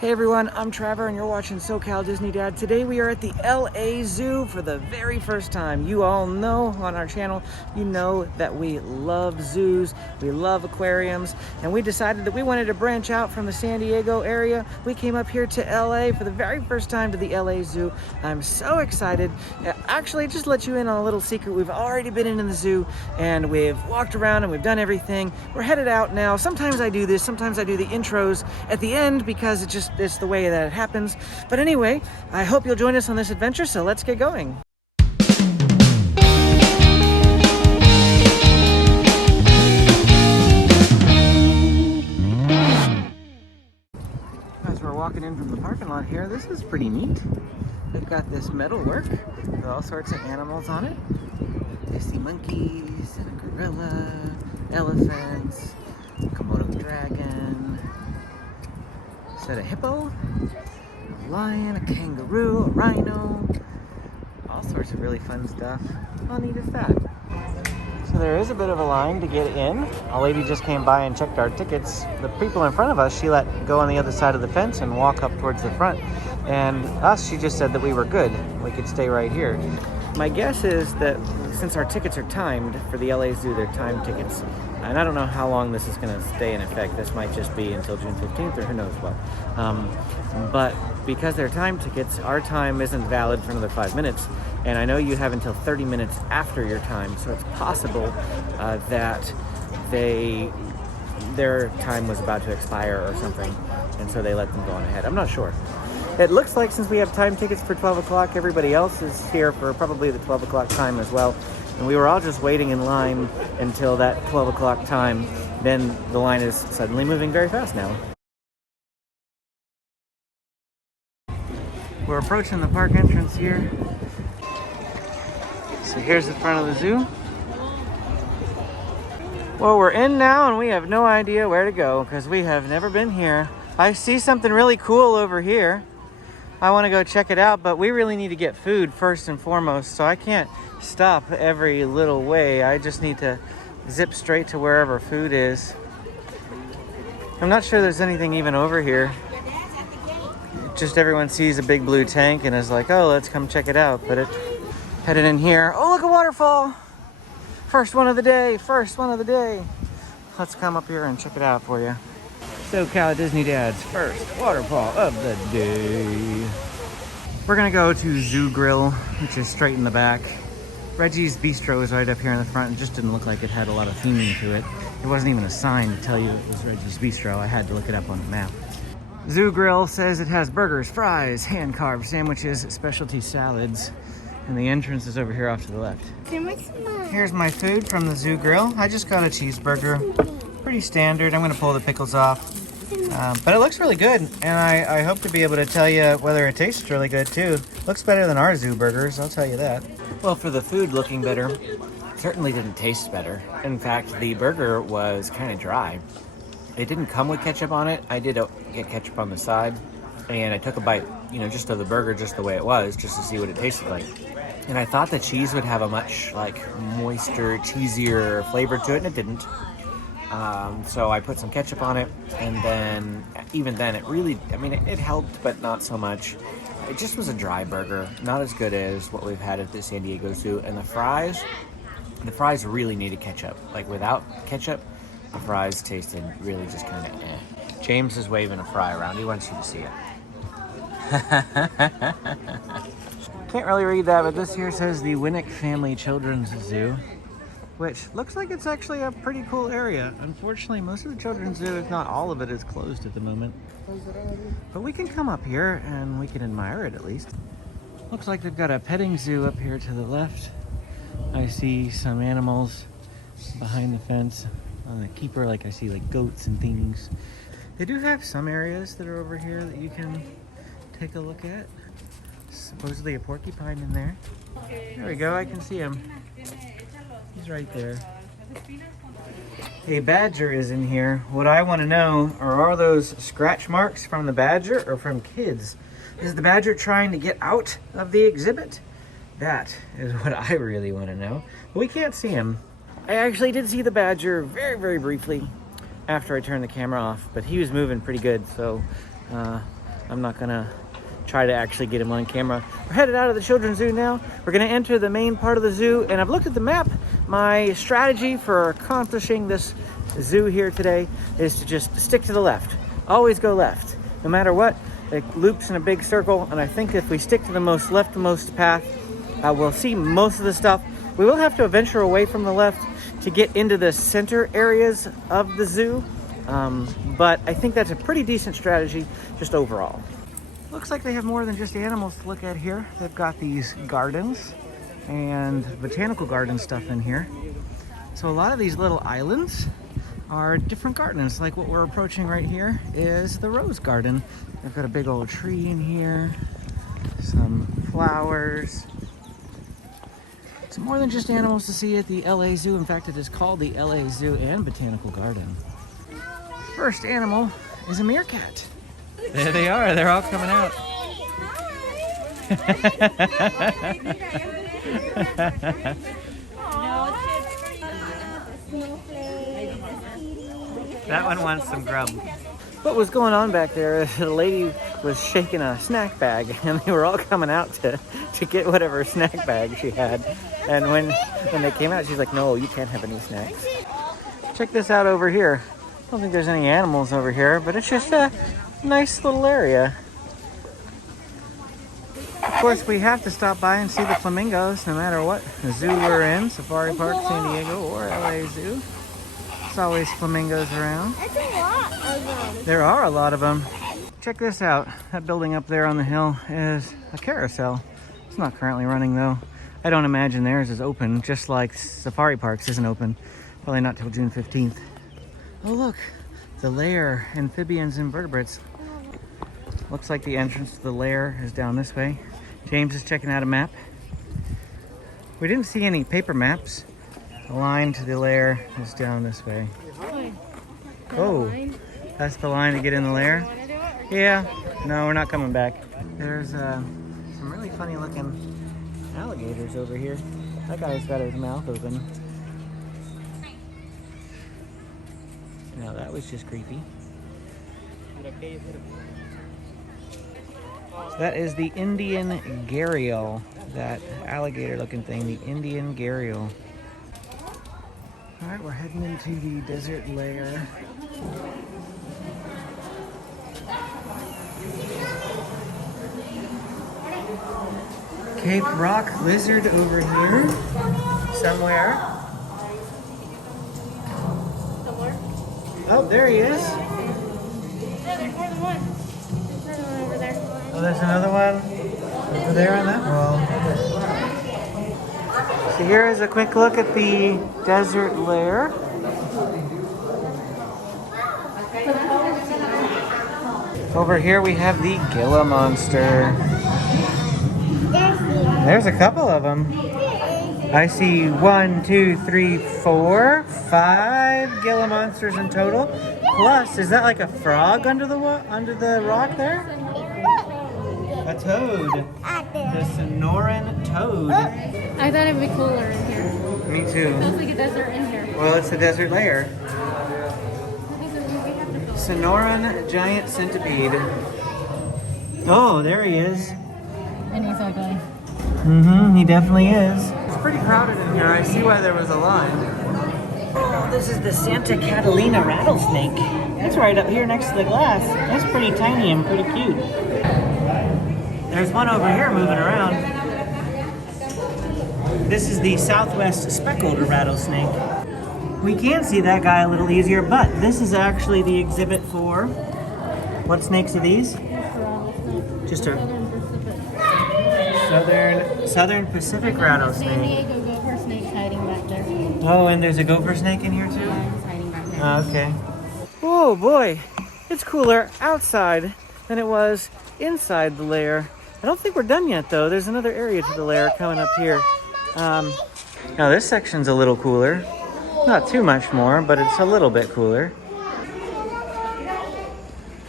Hey everyone, I'm Trevor and you're watching SoCal Disney Dad. Today we are at the LA Zoo for the very first time. You all know on our channel, you know that we love zoos, we love aquariums, and we decided that we wanted to branch out from the San Diego area. We came up here to LA for the very first time to the LA Zoo. I'm so excited. Actually, just to let you in on a little secret, we've already been in the zoo and we've walked around and we've done everything. We're headed out now. Sometimes I do this, sometimes I do the intros at the end because it's the way that it happens. But anyway, I hope you'll join us on this adventure, so let's get going. As we're walking in from the parking lot here, this is pretty neat. They've got this metal work with all sorts of animals on it. I see monkeys and a gorilla, elephants, Komodo dragon, a set of hippo, a lion, a kangaroo, a rhino, all sorts of really fun stuff. How neat is that? So there is a bit of a line to get in. A lady just came by and checked our tickets. The people in front of us, she let go on the other side of the fence and walk up towards the front. And us, she just said that we were good. We could stay right here. My guess is that since our tickets are timed for the LA Zoo, they're timed tickets. And I don't know how long this is going to stay in effect. This might just be until June 15th or who knows what. But because they're timed tickets, our time isn't valid for another 5 minutes. And I know you have until 30 minutes after your time. So it's possible that their time was about to expire or something. And so they let them go on ahead. I'm not sure. It looks like since we have time tickets for 12 o'clock, everybody else is here for probably the 12 o'clock time as well. And we were all just waiting in line until that 12 o'clock time. Then the line is suddenly moving very fast now. We're approaching the park entrance here. So here's the front of the zoo. Well, we're in now and we have no idea where to go because we have never been here. I see something really cool over here. I want to go check it out, but we really need to get food first and foremost, so I can't stop every little way. I just need to zip straight to wherever food is. I'm not sure there's anything even over here. Just everyone sees a big blue tank and is like, oh, let's come check it out. But headed in here. Oh, look, a waterfall. First one of the day, first one of the day. Let's come up here and check it out for you. SoCal Disney Dad's first waterfall of the day. We're gonna go to Zoo Grill, which is straight in the back. Reggie's Bistro is right up here in the front. It just didn't look like it had a lot of theming to it. There wasn't even a sign to tell you it was Reggie's Bistro. I had to look it up on the map. Zoo Grill says it has burgers, fries, hand-carved sandwiches, specialty salads, and the entrance is over here off to the left. Here's my food from the Zoo Grill. I just got a cheeseburger. Pretty standard. I'm going to pull the pickles off. But it looks really good, and I hope to be able to tell you whether it tastes really good too. Looks better than our zoo burgers, I'll tell you that. Well, for the food looking better, it certainly didn't taste better. In fact, the burger was kind of dry. It didn't come with ketchup on it. I did get ketchup on the side, and I took a bite, just of the burger just the way it was, just to see what it tasted like. And I thought the cheese would have a much moister, cheesier flavor to it, and it didn't. So I put some ketchup on it, and then even then it really, it helped, but not so much. It just was a dry burger, not as good as what we've had at the San Diego Zoo. And the fries really needed ketchup. Without ketchup, the fries tasted really just kind of eh. James is waving a fry around. He wants you to see it. Can't really read that, but this here says the Winnick Family Children's Zoo, which looks like it's actually a pretty cool area. Unfortunately, most of the children's zoo, if not all of it, is closed at the moment. But we can come up here and we can admire it at least. Looks like they've got a petting zoo up here to the left. I see some animals behind the fence. On the keeper, I see goats and things. They do have some areas that are over here that you can take a look at. Supposedly a porcupine in there. There we go, I can see him. He's right there. A badger is in here. What I want to know are those scratch marks from the badger or from kids? Is the badger trying to get out of the exhibit? That is what I really want to know. But we can't see him. I actually did see the badger very, very briefly after I turned the camera off, but he was moving pretty good, so I'm not gonna try to actually get him on camera. We're headed out of the children's zoo now. We're gonna enter the main part of the zoo, and I've looked at the map. My strategy for accomplishing this zoo here today is to just stick to the left. Always go left, no matter what. It loops in a big circle, and I think if we stick to the most leftmost path, we'll see most of the stuff. We will have to venture away from the left to get into the center areas of the zoo, but I think that's a pretty decent strategy just overall. Looks like they have more than just animals to look at here. They've got these gardens and botanical garden stuff in here. So a lot of these little islands are different gardens. Like what we're approaching right here is the rose garden. They've got a big old tree in here, some flowers. It's more than just animals to see at the LA Zoo. In fact, it is called the LA Zoo and Botanical Garden. First animal is a meerkat. There they are. They're all coming out. That one wants some grub. What was going on back there? The lady was shaking a snack bag, and they were all coming out to get whatever snack bag she had. And when they came out, she's like, "No, you can't have any snacks." Check this out over here. I don't think there's any animals over here, but it's just a nice little area. Of course, we have to stop by and see the flamingos, no matter what zoo we're in, Safari Park, San Diego, or LA Zoo. There's always flamingos around. That's a lot of them. There are a lot of them. Check this out. That building up there on the hill is a carousel. It's not currently running though. I don't imagine theirs is open, just like Safari Park's isn't open. Probably not till June 15th. Oh look, the Lair amphibians and vertebrates. Looks like the entrance to the Lair is down this way. James is checking out a map. We didn't see any paper maps. The line to the Lair is down this way. Oh, that's the line to get in the Lair? Yeah, no, we're not coming back. There's some really funny looking alligators over here. That guy's got his mouth open. Now that was just creepy. So that is the Indian gharial, that alligator looking thing, the Indian gharial. All right, we're heading into the desert lair. Cape Rock lizard over here, somewhere. Oh, there he is. Oh, there's another one over there on that wall. So here is a quick look at the desert lair. Over here we have the Gila monster. There's a couple of them. I see 1, 2, 3, 4, 5 Gila monsters in total. Plus, is that like a frog under the rock there? A toad. The Sonoran toad. I thought it'd be cooler in here. Me too. It feels like a desert in here. Well, it's the desert lair. Sonoran giant centipede. Oh, there he is. And he's ugly. He definitely is. It's pretty crowded in here. I see why there was a line. Oh, this is the Santa Catalina rattlesnake. It's right up here next to the glass. That's pretty tiny and pretty cute. There's one over here moving around. This is the Southwest speckled rattlesnake. We can see that guy a little easier, but this is actually the exhibit for... What snakes are these? Just a... Southern Pacific rattlesnake. San Diego gopher snake hiding back there. Oh, and there's a gopher snake in here too? Yeah, he's hiding back there. Oh, okay. Oh boy, it's cooler outside than it was inside the lair. I don't think we're done yet though. There's another area to the lair coming up here. Now this section's a little cooler. Not too much more, but it's a little bit cooler.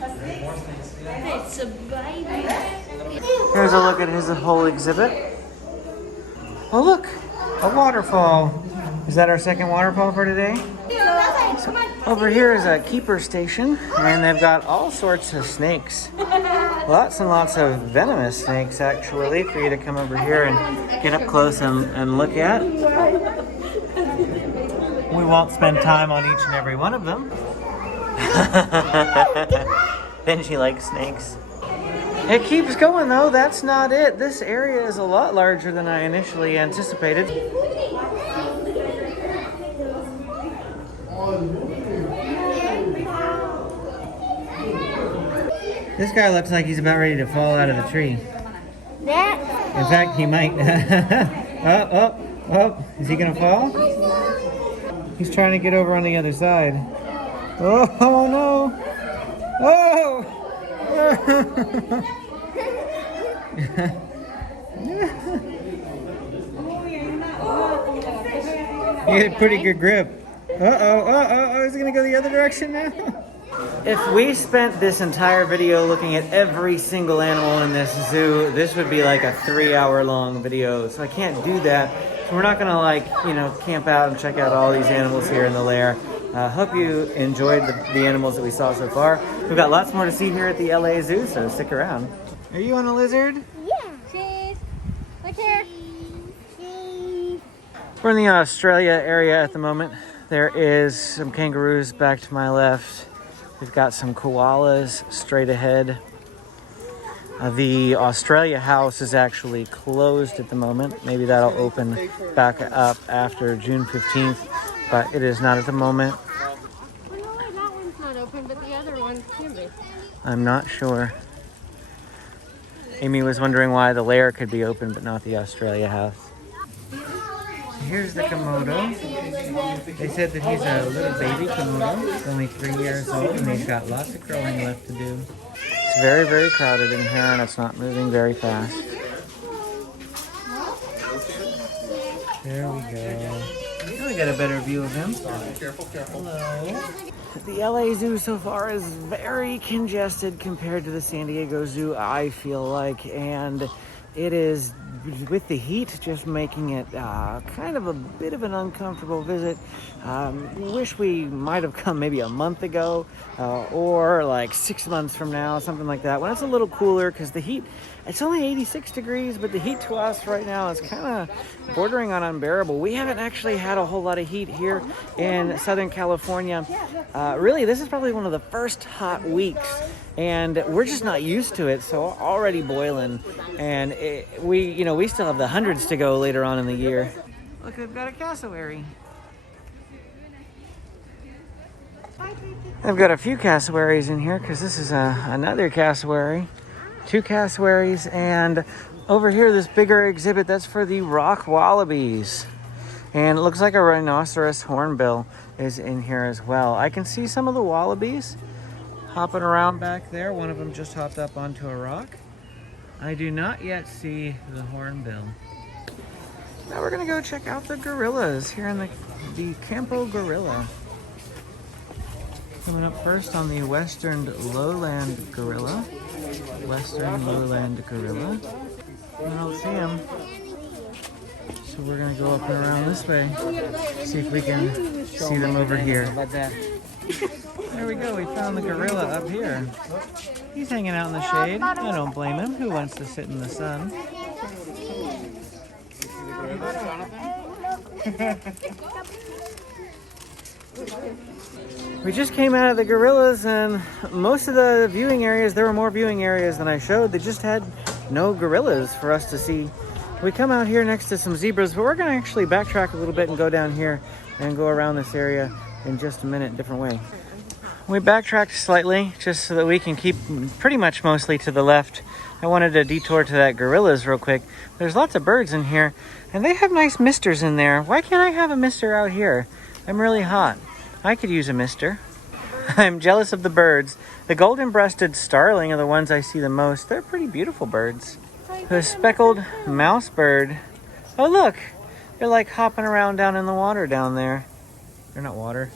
It's a baby. Here's a look at his whole exhibit. Oh look, a waterfall. Is that our second waterfall for today? Come on. Over here is a keeper station, and they've got all sorts of snakes. Lots and lots of venomous snakes, actually, for you to come over here and get up close and look at. We won't spend time on each and every one of them. Benji likes snakes. It keeps going though, that's not it. This area is a lot larger than I initially anticipated. This guy looks like he's about ready to fall out of the tree. In fact, he might. Oh, is he gonna fall? He's trying to get over on the other side. Oh no! Oh! You had a pretty good grip. Uh-oh, is it gonna go the other direction now? If we spent this entire video looking at every single animal in this zoo, this would be like a 3-hour long video. So I can't do that. So we're not gonna camp out and check out all these animals here in the lair. Hope you enjoyed the animals that we saw so far. We've got lots more to see here at the LA Zoo, so stick around. Are you on a lizard? Yeah. Cheese. Look here. Cheese. We're in the Australia area at the moment. There is some kangaroos back to my left. We've got some koalas straight ahead. The Australia house is actually closed at the moment. Maybe that'll open back up after June 15th, but it is not at the moment. Well, no way, that one's not open, but the other one can be. I'm not sure. Amy was wondering why the Lair could be open, but not the Australia house. Here's the Komodo. They said that he's a little baby Komodo. He's only 3 years old, and he's got lots of growing left to do. It's very, very crowded in here, and it's not moving very fast. There we go. Now we got a better view of him. Careful. Hello. The LA Zoo so far is very congested compared to the San Diego Zoo, I feel like, and it is, with the heat, just making it kind of a bit of an uncomfortable visit. Wish we might have come maybe a month ago or like 6 months from now, something like that, when it's a little cooler, because the heat, it's only 86 degrees, but the heat to us right now is kind of bordering on unbearable. We haven't actually had a whole lot of heat here in Southern California. Really, this is probably one of the first hot weeks, and we're just not used to it, so already boiling. And we still have the hundreds to go later on in the year. Look, we've got a cassowary. I've got a few cassowaries in here because this is another cassowary. 2 cassowaries, and over here this bigger exhibit, that's for the rock wallabies. And it looks like a rhinoceros hornbill is in here as well. I can see some of the wallabies hopping around back there. One of them just hopped up onto a rock. I do not yet see the hornbill. Now we're gonna go check out the gorillas here in the Campo Gorilla. Coming up first on the Western Lowland Gorilla. Western Lowland Gorilla. I don't see him. So we're gonna go up and around this way. See if we can see them over here. There we go, we found the gorilla up here. He's hanging out in the shade. I don't blame him. Who wants to sit in the sun? We just came out of the gorillas, and most of the viewing areas, there were more viewing areas than I showed. They just had no gorillas for us to see. We come out here next to some zebras, but we're gonna actually backtrack a little bit and go down here and go around this area in just a minute, different way. We backtracked slightly just so that we can keep pretty much mostly to the left. I wanted to detour to that gorillas real quick. There's lots of birds in here, and they have nice misters in there. Why can't I have a mister out here? I'm really hot. I could use a mister. I'm jealous of the birds. The golden-breasted starling are the ones I see the most. They're pretty beautiful birds. The speckled mouse bird. Oh, look. They're like hopping around down in the water down there. They're not water.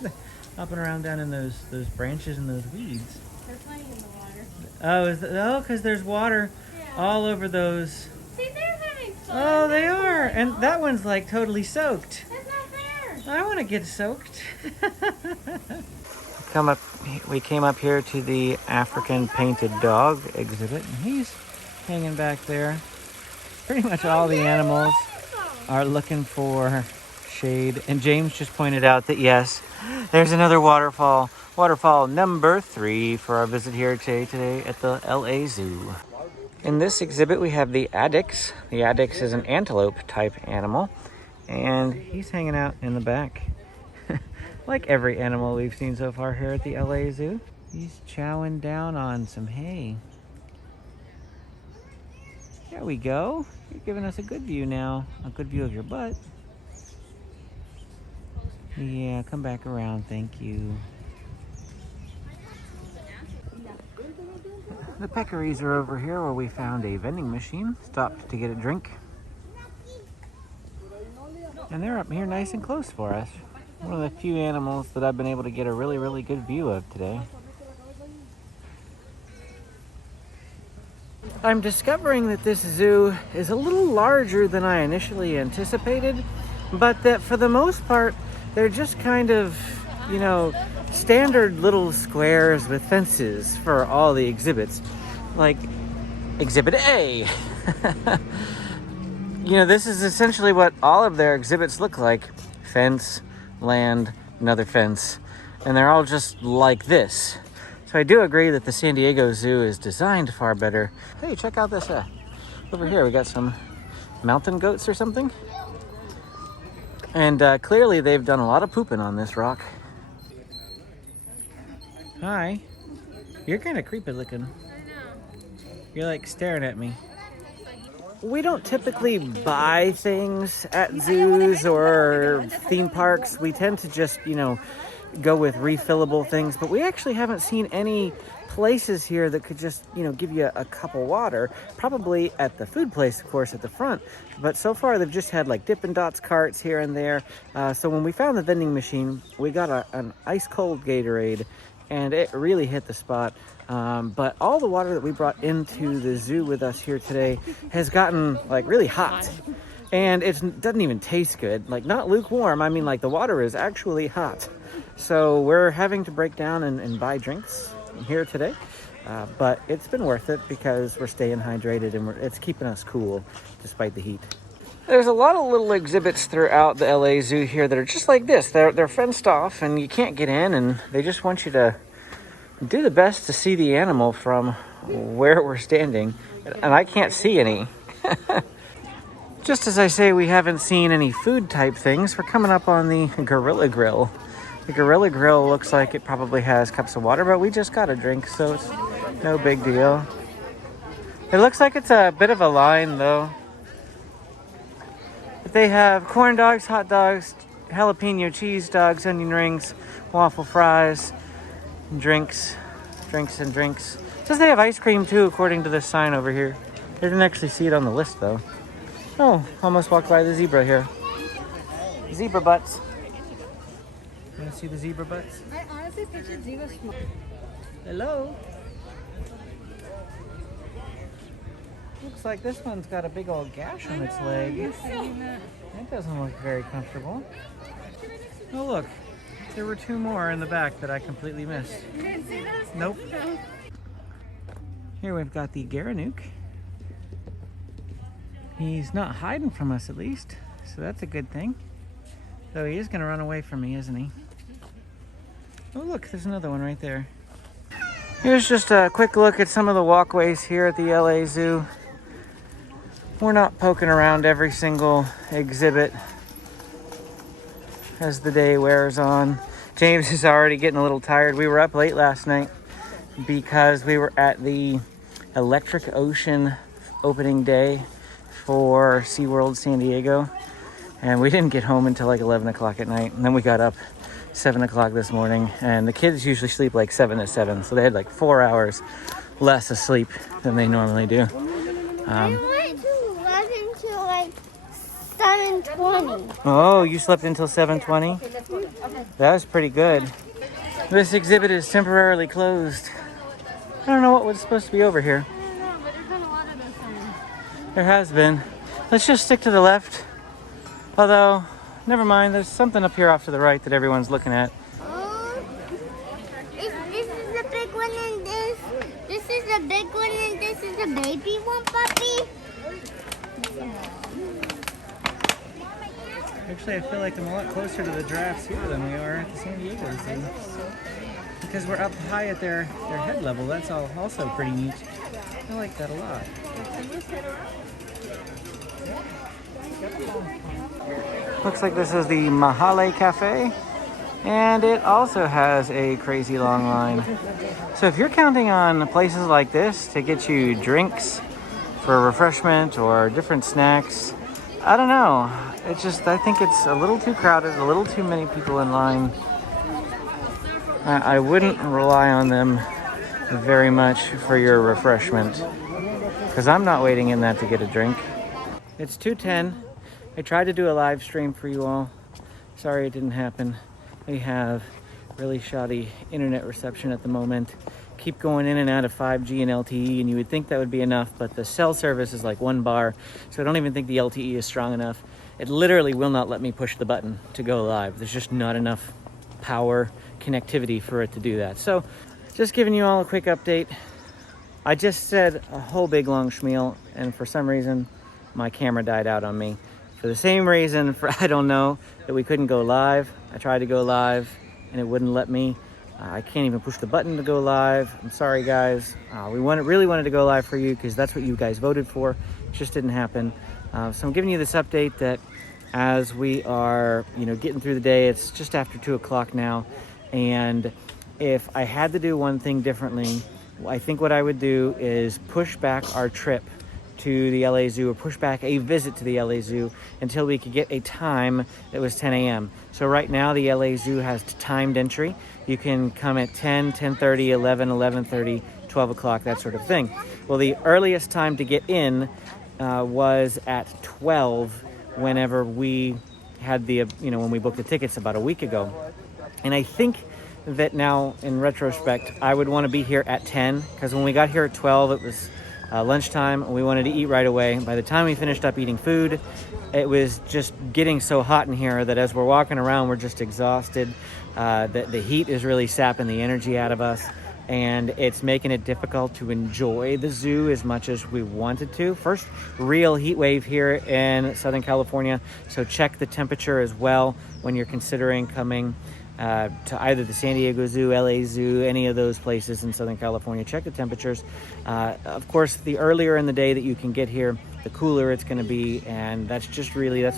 Hopping around down in those branches and those weeds. They're playing in the water. Oh, because there's water all over those. See, they're having fun. Oh, they are. And that one's like totally soaked. That's not fair. I want to get soaked. we came up here to the African painted dog exhibit, and he's hanging back there. Pretty much all the animals are looking for shade, and James just pointed out that yes, there's another waterfall number 3 for our visit here today at the LA Zoo. In this exhibit we have the addax. The addax is an antelope type animal, and he's hanging out in the back. Like every animal we've seen so far here at the LA Zoo. He's chowing down on some hay. There we go. You're giving us a good view now. A good view of your butt. Yeah, come back around. Thank you. The peccaries are over here where we found a vending machine. Stopped to get a drink. And they're up here nice and close for us. One of the few animals that I've been able to get a really, really good view of today. I'm discovering that this zoo is a little larger than I initially anticipated, but that for the most part, they're just kind of, you know, standard little squares with fences for all the exhibits. Like Exhibit A. You know, this is essentially what all of their exhibits look like. Fence, land, another fence, and they're all just like this. So I do agree that the San Diego Zoo is designed far better. Hey, check out this over here. We got some mountain goats or something, and clearly they've done a lot of pooping on this rock. Hi, you're kind of creepy looking. I know. You're like staring at me. We don't typically buy things at zoos or theme parks. We tend to just, you know, go with refillable things, but we actually haven't seen any places here that could just, you know, give you a cup of water. Probably at the food place, of course, at the front, but so far they've just had like Dippin' Dots carts here and there. So when we found the vending machine, we got an ice cold Gatorade, and it really hit the spot. But all the water that we brought into the zoo with us here today has gotten like really hot, and it doesn't even taste good. Like, not lukewarm, I mean like the water is actually hot. So we're having to break down and buy drinks here today, but it's been worth it because we're staying hydrated and it's keeping us cool despite the heat. There's a lot of little exhibits throughout the LA Zoo here that are just like this. They're fenced off and you can't get in, and they just want you to do the best to see the animal from where we're standing, and I can't see any. Just as I say, we haven't seen any food type things. We're coming up on the Gorilla Grill. The Gorilla Grill looks like it probably has cups of water, but we just got a drink, so it's no big deal. It looks like it's a bit of a line though. But they have corn dogs, hot dogs, jalapeno cheese dogs, onion rings, waffle fries, drinks. It says they have ice cream too, according to this sign over here. I didn't actually see it on the list though. Oh, almost walked by the zebra here. Zebra butts. You want to see the zebra butts? I honestly pictured zebras. Hello. Looks like this one's got a big old gash on its leg. That doesn't look very comfortable. Oh look, there were 2 more in the back that I completely missed. You didn't see those? Nope. Here we've got the Garanuk. He's not hiding from us at least, so that's a good thing. Though he is going to run away from me, isn't he? Oh look, there's another one right there. Here's just a quick look at some of the walkways here at the LA Zoo. We're not poking around every single exhibit as the day wears on. James is already getting a little tired. We were up late last night because we were at the Electric Ocean opening day for SeaWorld San Diego, and we didn't get home until like 11 o'clock at night, and then we got up 7 o'clock this morning, and the kids usually sleep like 7 to 7, so they had like 4 hours less of sleep than they normally do. I went to 11 till like 7:20. Oh, you slept until 7:20? That was pretty good. This exhibit is temporarily closed. I don't know what was supposed to be over here. I don't know, but there's been a lot of those signs. There has been. Let's just stick to the left. Although, never mind, there's something up here off to the right that everyone's looking at. baby one, puppy? Actually, I feel like I'm a lot closer to the giraffes here than we are at the San Diego Zoo. Because we're up high at their head level. That's also pretty neat. I like that a lot. Looks like this is the Mahale Cafe. And it also has a crazy long line. So if you're counting on places like this to get you drinks for refreshment or different snacks, I don't know. It's just, I think it's a little too crowded, a little too many people in line. I wouldn't rely on them very much for your refreshment, because I'm not waiting in that to get a drink. It's 2:10. I tried to do a live stream for you all. Sorry it didn't happen. We have really shoddy internet reception at the moment. Keep going in and out of 5G and LTE, and you would think that would be enough, but the cell service is like 1 bar, so I don't even think the LTE is strong enough. It literally will not let me push the button to go live. There's just not enough power connectivity for it to do that. So just giving you all a quick update. I just said a whole big long spiel, and for some reason my camera died out on me. For the same reason, I don't know, that we couldn't go live. I tried to go live and it wouldn't let me. I can't even push the button to go live. I'm sorry guys. We really wanted to go live for you because that's what you guys voted for. It just didn't happen. So I'm giving you this update that as we are, getting through the day, it's just after 2 o'clock now. And if I had to do one thing differently, I think what I would do is push back our trip to the LA Zoo, or push back a visit to the LA Zoo until we could get a time that was 10 a.m. So right now the LA Zoo has timed entry. You can come at 10, 10:30, 11, 11:30, 12 o'clock, that sort of thing. Well, the earliest time to get in was at 12 whenever we had when we booked the tickets about a week ago. And I think that now, in retrospect, I would want to be here at 10, because when we got here at 12, it was lunchtime, and we wanted to eat right away. By the time we finished up eating food, it was just getting so hot in here that as we're walking around, we're just exhausted. The heat is really sapping the energy out of us, and it's making it difficult to enjoy the zoo as much as we wanted to. First real heat wave here in Southern California, so check the temperature as well when you're considering coming to either the San Diego Zoo, LA Zoo, any of those places in Southern California. Check the temperatures. Of course, the earlier in the day that you can get here, the cooler it's going to be, and that's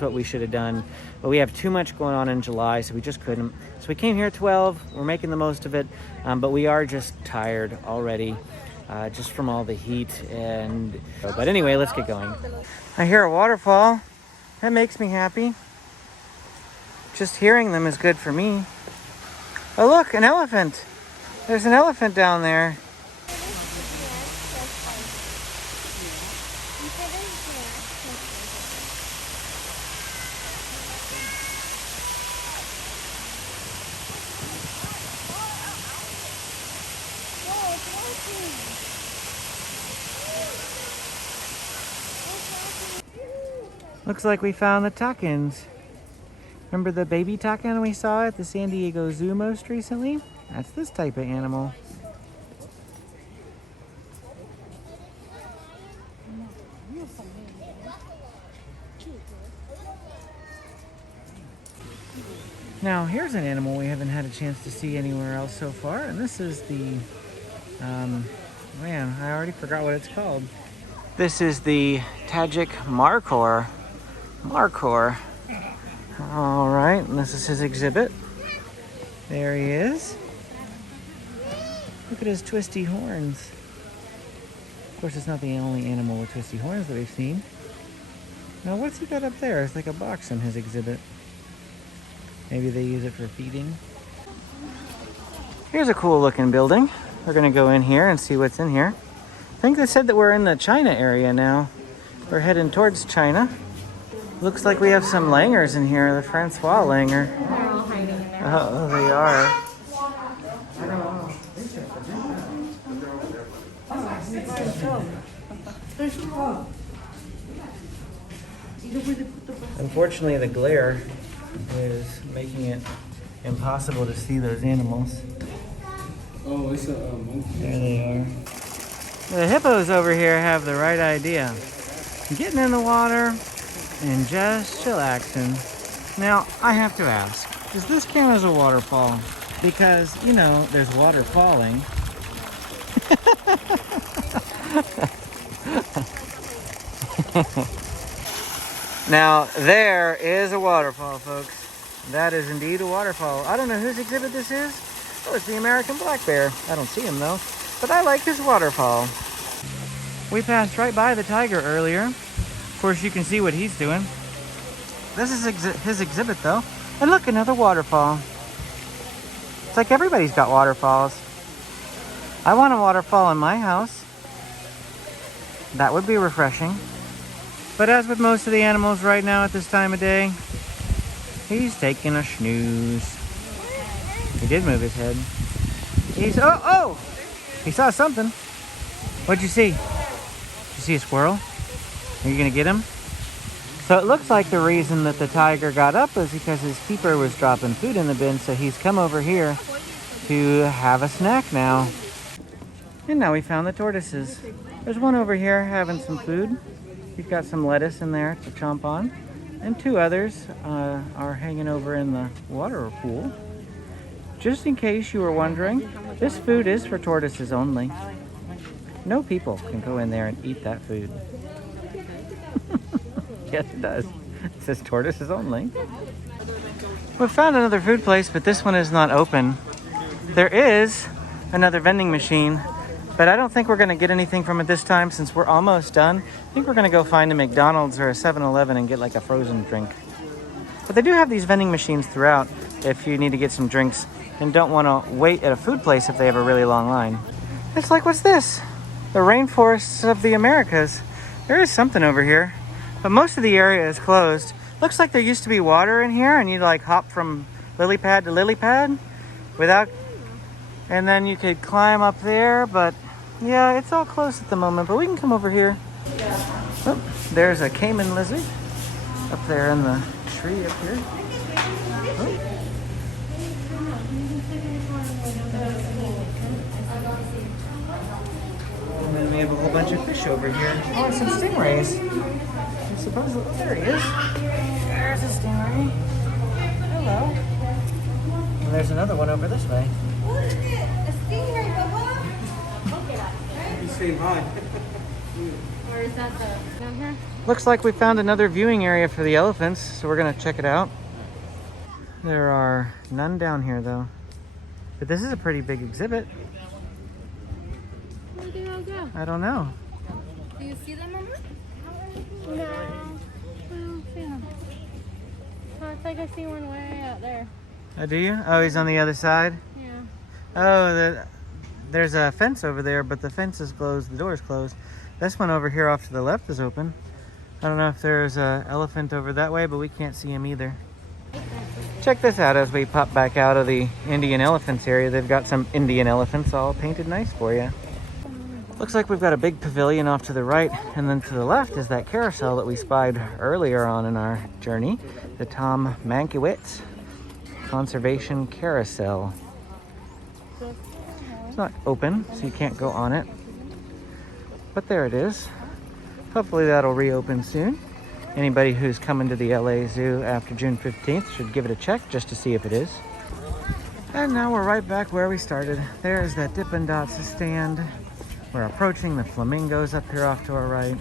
what we should have done. But we have too much going on in July, so we just couldn't. So we came here at 12. We're making the most of it, but we are just tired already, just from all the heat. But anyway, let's get going. I hear a waterfall. That makes me happy. Just hearing them is good for me. Oh look, an elephant. There's an elephant down there. Looks like we found the toucans. Remember the baby toucan we saw at the San Diego Zoo most recently? That's this type of animal. Now here's an animal we haven't had a chance to see anywhere else so far, and this is the, man, I already forgot what it's called. This is the Tajik markhor. All right, and this is his exhibit. There he is. Look at his twisty horns. Of course, it's not the only animal with twisty horns that we've seen. Now, what's he got up there? It's like a box in his exhibit. Maybe they use it for feeding. Here's a cool looking building. We're gonna go in here and see what's in here. I think they said that we're in the China area now. We're heading towards China. Looks like we have some langurs in here, the Francois langur. They're all hiding there. Oh, they are. Unfortunately, the glare is making it impossible to see those animals. Oh, it's a monkey. There they are. The hippos over here have the right idea. Getting in the water and just chillaxing. Now, I have to ask, does this count as a waterfall? Because, you know, there's water falling. Now, there is a waterfall, folks. That is indeed a waterfall. I don't know whose exhibit this is. Oh, it's the American black bear. I don't see him, though. But I like his waterfall. We passed right by the tiger earlier. Of course, you can see what he's doing. This is his exhibit, though. And look, another waterfall. It's like everybody's got waterfalls. I want a waterfall in my house. That would be refreshing. But as with most of the animals right now at this time of day, he's taking a snooze. He did move his head. Oh! He saw something. What'd you see? Did you see a squirrel? Are you gonna get him? So it looks like the reason that the tiger got up was because his keeper was dropping food in the bin, so he's come over here to have a snack now. And now we found the tortoises. There's one over here having some food. He's got some lettuce in there to chomp on. And two others are hanging over in the water pool. Just in case you were wondering, this food is for tortoises only. No people can go in there and eat that food. Yes, it does. It says tortoises only. We found another food place, but this one is not open. There is another vending machine, but I don't think we're going to get anything from it this time since we're almost done. I think we're going to go find a McDonald's or a 7-Eleven and get like a frozen drink. But they do have these vending machines throughout if you need to get some drinks and don't want to wait at a food place if they have a really long line. It's like, what's this? The rainforests of the Americas. There is something over here, but most of the area is closed. Looks like there used to be water in here and you'd like hop from lily pad to lily pad without, and then you could climb up there, but yeah, it's all closed at the moment, but we can come over here. Oh, there's a caiman lizard up there in the tree up here. Oh. And then we have a whole bunch of fish over here. Oh, and some stingrays. I suppose, there he is. There's a stingray. Hello. And there's another one over this way. What is it? A stingray, Bubba? He's saying hi. Or is that the down here? Looks like we found another viewing area for the elephants, so we're gonna check it out. There are none down here though. But this is a pretty big exhibit. Where do I go? I don't know. Do you see them, Mama? No. I don't see them. Oh, it's like I see one way out there. Oh, do you? Oh, he's on the other side? Yeah. Oh, there's a fence over there, but the fence is closed, the door is closed. This one over here off to the left is open. I don't know if there's an elephant over that way, but we can't see him either. Check this out as we pop back out of the Indian elephants area. They've got some Indian elephants all painted nice for you. Looks like we've got a big pavilion off to the right, and then to the left is that carousel that we spied earlier on in our journey, the Tom Mankiewicz Conservation Carousel. It's not open, so you can't go on it, but there it is. Hopefully that'll reopen soon. Anybody who's coming to the LA Zoo after June 15th should give it a check just to see if it is. And now we're right back where we started. There's that Dippin' Dots stand. We're approaching the flamingos up here off to our right.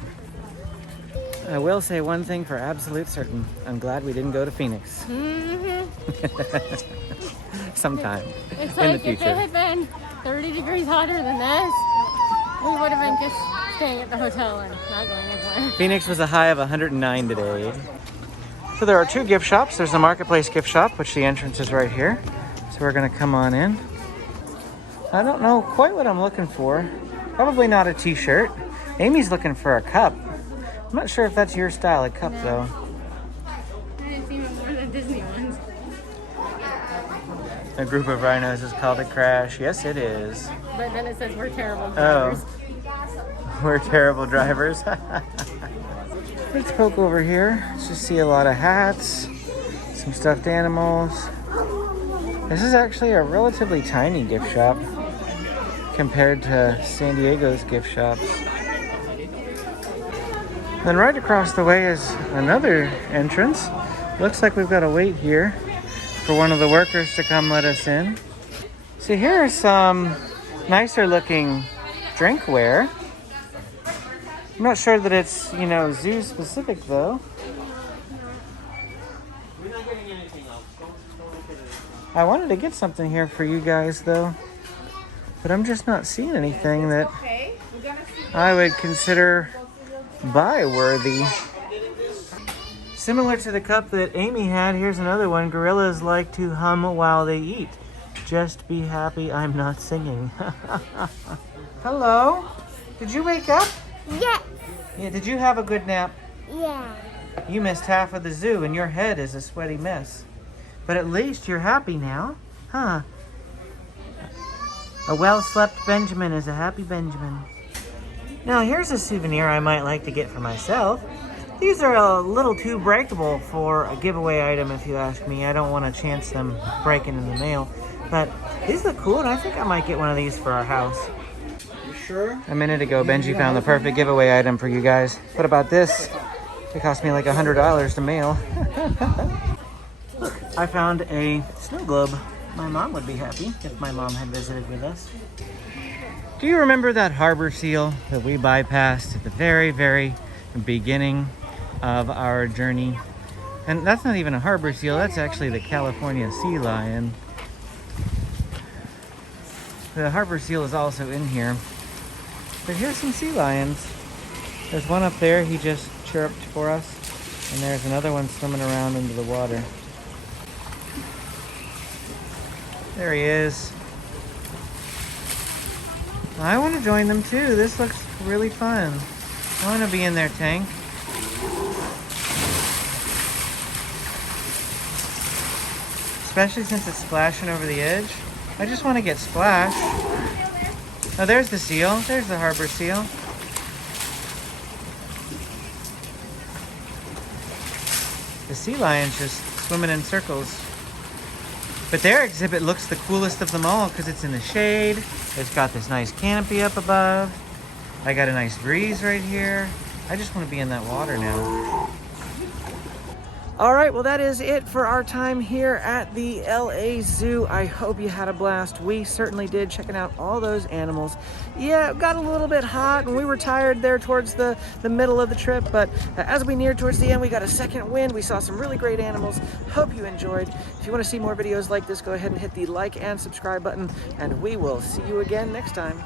I will say one thing for absolute certain. I'm glad we didn't go to Phoenix. Sometime It's in like the if it future. had been 30 degrees hotter than this, we would have been just staying at the hotel and not going anywhere. Phoenix was a high of 109 today. So there are two gift shops. There's the Marketplace gift shop, which the entrance is right here. So we're gonna come on in. I don't know quite what I'm looking for. Probably not a t-shirt. Amy's looking for a cup. I'm not sure if that's your style of cup though. I didn't see more than Disney ones. A group of rhinos is called a crash. Yes, it is. But then it says we're terrible Oh, drivers. we're terrible drivers. Let's poke over here. Let's just see a lot of hats, some stuffed animals. This is actually a relatively tiny gift shop. compared to San Diego's gift shops. Then right across the way is another entrance. Looks like we've got to wait here for one of the workers to come let us in. See, here are some nicer looking drinkware. I'm not sure that it's, you know, zoo specific though. I wanted to get something here for you guys though, but I'm just not seeing anything that I would consider buy worthy. Similar to the cup that Amy had, here's another one. Gorillas like to hum while they eat. Just be happy I'm not singing. Hello? Did you wake up? Yes. Yeah, did you have a good nap? Yeah. You missed half of the zoo and your head is a sweaty mess. But at least you're happy now, huh? A well-slept Benjamin is a happy Benjamin. Now here's a souvenir I might like to get for myself. These are a little too breakable for a giveaway item if you ask me. I don't want to chance them breaking in the mail. But these look cool and I think I might get one of these for our house. You sure? A minute ago, Benji found the perfect giveaway item for you guys. What about this? It cost me like $100 to mail. Look, I found a snow globe. My mom would be happy if my mom had visited with us. Do you remember that harbor seal that we bypassed at the very, very beginning of our journey? And that's not even a harbor seal, that's actually the California sea lion. The harbor seal is also in here. But here's some sea lions. There's one up there, he just chirped for us. And there's another one swimming around into the water. There he is. I want to join them too. This looks really fun. I want to be in their tank. Especially since it's splashing over the edge. I just want to get splashed. Oh, there's the seal. There's the harbor seal. The sea lion's just swimming in circles. But their exhibit looks the coolest of them all because it's in the shade. It's got this nice canopy up above. I got a nice breeze right here. I just want to be in that water now. All right, well, that is it for our time here at the LA Zoo. I hope you had a blast. We certainly did, checking out all those animals. Yeah, it got a little bit hot and we were tired there towards the middle of the trip, but as we neared towards the end, we got a second wind. We saw some really great animals. Hope you enjoyed. If you want to see more videos like this, go ahead and hit the like and subscribe button, and we will see you again next time.